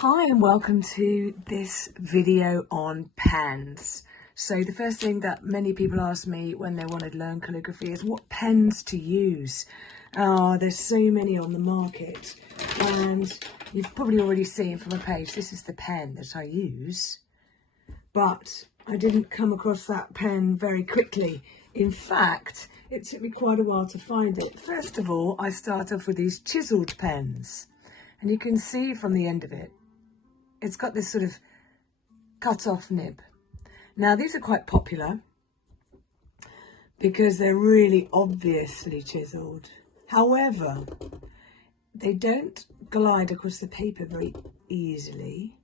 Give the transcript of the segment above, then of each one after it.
Hi and welcome to this video on pens. So the first thing that many people ask me when they want to learn calligraphy is what pens to use. There's so many on the market, and you've probably already seen from a page, this is the pen that I use. But I didn't come across that pen very quickly. In fact, it took me quite a while to find it. First of all, I start off with these chiseled pens, and you can see from the end of it, it's got this sort of cut off nib. Now these are quite popular because they're really obviously chiseled. However, they don't glide across the paper very easily.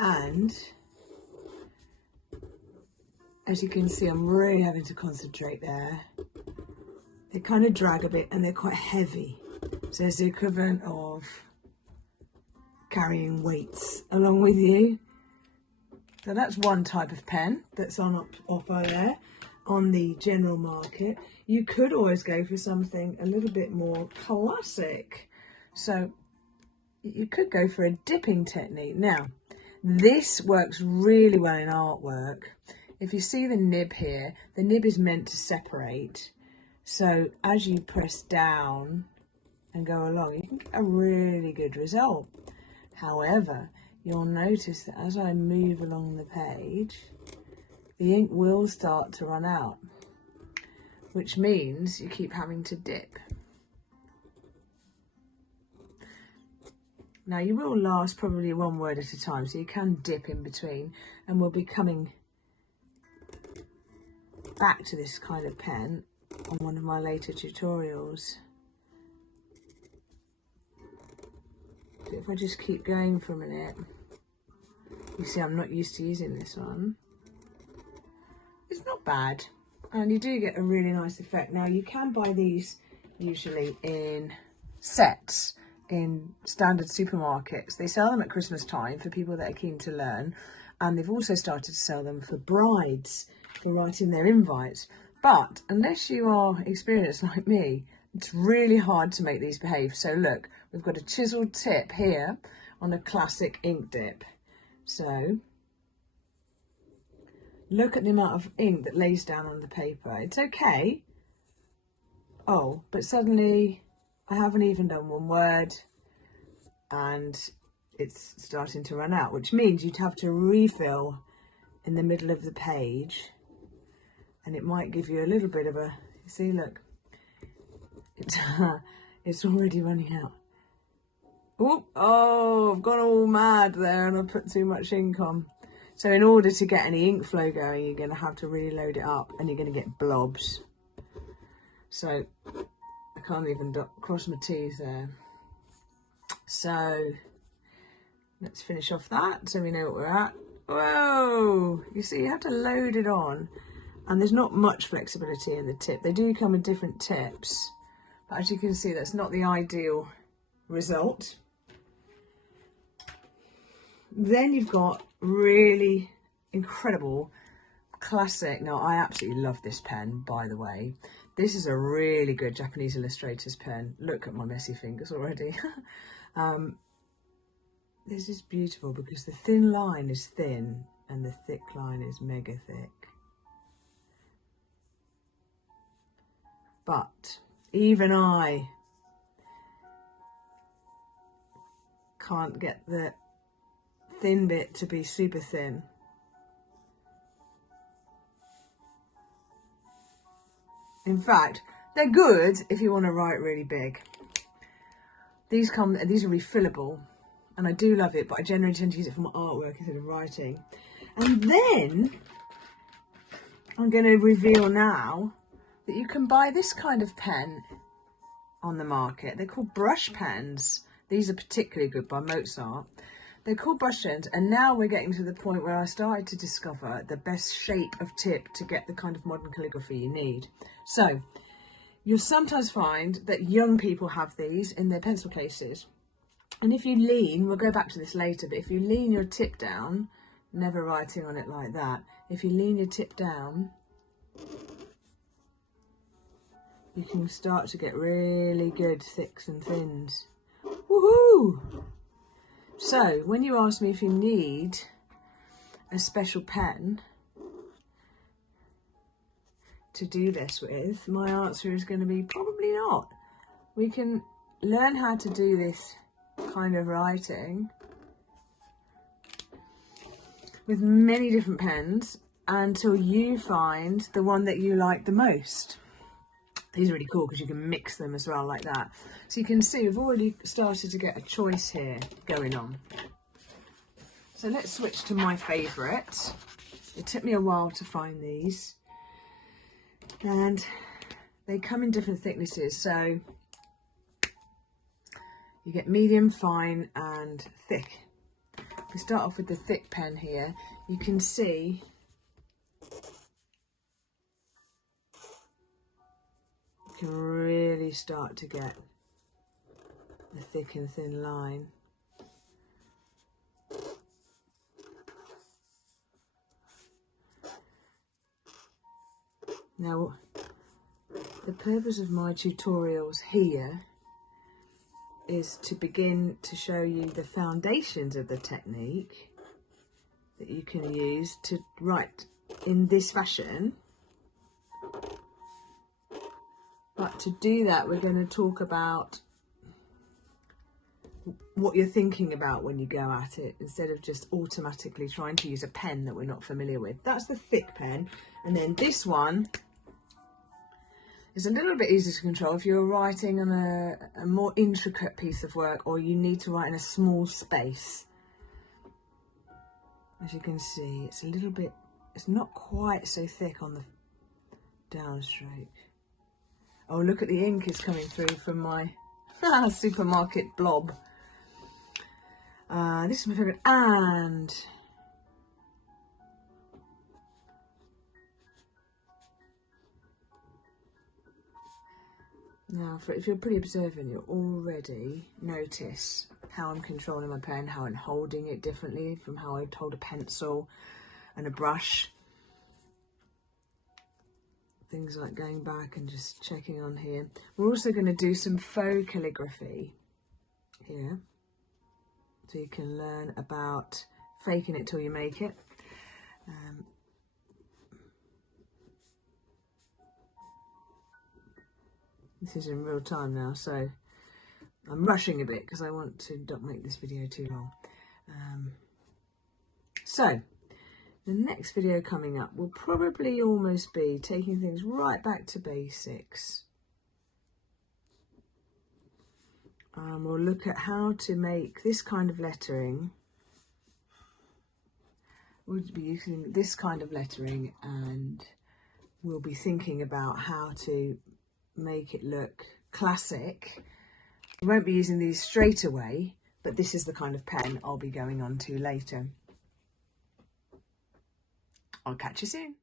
And as you can see, I'm really having to concentrate there. They kind of drag a bit and they're quite heavy. So it's the equivalent of carrying weights along with you. So that's one type of pen that's on offer there on the general market. You could always go for something a little bit more classic. So you could go for a dipping technique. Now, this works really well in artwork. If you see the nib here, the nib is meant to separate. So as you press down and go along, you can get a really good result. However, you'll notice that as I move along the page, the ink will start to run out, which means you keep having to dip. Now you will last probably one word at a time, so you can dip in between, and we'll be coming back to this kind of pen on one of my later tutorials. If I just keep going for a minute, you see I'm not used to using this one. It's not bad, and you do get a really nice effect. Now you can buy these usually in sets in standard supermarkets. They sell them at Christmas time for people that are keen to learn, and they've also started to sell them for brides for writing their invites. But unless you are experienced like me, it's really hard to make these behave. So look, we've got a chiseled tip here on a classic ink dip. So look at the amount of ink that lays down on the paper. It's okay. Oh, but suddenly I haven't even done one word and it's starting to run out, which means you'd have to refill in the middle of the page, and it might give you a little bit of a, see, look, it's already running out. Oh, I've gone all mad there and I put too much ink on. So in order to get any ink flow going, you're going to have to really load it up and you're going to get blobs. So I can't even cross my T's there. So let's finish off that so we know what we're at. Whoa, you see, you have to load it on, and there's not much flexibility in the tip. They do come with different tips. But as you can see, that's not the ideal result. Then you've got really incredible classic. Now, I absolutely love this pen, by the way. This is a really good Japanese illustrator's pen. Look at my messy fingers already. This is beautiful because the thin line is thin and the thick line is mega thick. But even I can't get the thin bit to be super thin. In fact, they're good if you want to write really big. These are refillable, and I do love it, but I generally tend to use it for my artwork instead of writing. And then I'm going to reveal now that you can buy this kind of pen on the market. They're called brush pens. These are particularly good by Mozart. They're called brush pens, and now we're getting to the point where I started to discover the best shape of tip to get the kind of modern calligraphy you need. So you'll sometimes find that young people have these in their pencil cases. And if you lean, we'll go back to this later, but if you lean your tip down, never writing on it like that, if you lean your tip down, you can start to get really good thicks and thins. Woohoo! So, when you ask me if you need a special pen to do this with, my answer is going to be probably not. We can learn how to do this kind of writing with many different pens until you find the one that you like the most. These are really cool because you can mix them as well like that. So you can see we've already started to get a choice here going on. So let's switch to my favourite. It took me a while to find these. And they come in different thicknesses. So you get medium, fine and thick. If we start off with the thick pen here, you can see you can really start to get the thick and thin line. Now, the purpose of my tutorials here is to begin to show you the foundations of the technique that you can use to write in this fashion. But to do that, we're going to talk about what you're thinking about when you go at it, instead of just automatically trying to use a pen that we're not familiar with. That's the thick pen. And then this one is a little bit easier to control if you're writing on a more intricate piece of work, or you need to write in a small space. As you can see, it's a little bit, it's not quite so thick on the downstroke. Oh, look at the ink is coming through from my supermarket blob. This is my favourite. And now, if you're pretty observant, you'll already notice how I'm controlling my pen, how I'm holding it differently from how I'd hold a pencil and a brush. Things like going back and just checking on here. We're also going to do some faux calligraphy here, so you can learn about faking it till you make it. This is in real time now, so I'm rushing a bit because I want to not make this video too long. So the next video coming up will probably almost be taking things right back to basics. We'll look at how to make this kind of lettering. We'll be using this kind of lettering, and we'll be thinking about how to make it look classic. We won't be using these straight away, but this is the kind of pen I'll be going on to later. I'll catch you soon.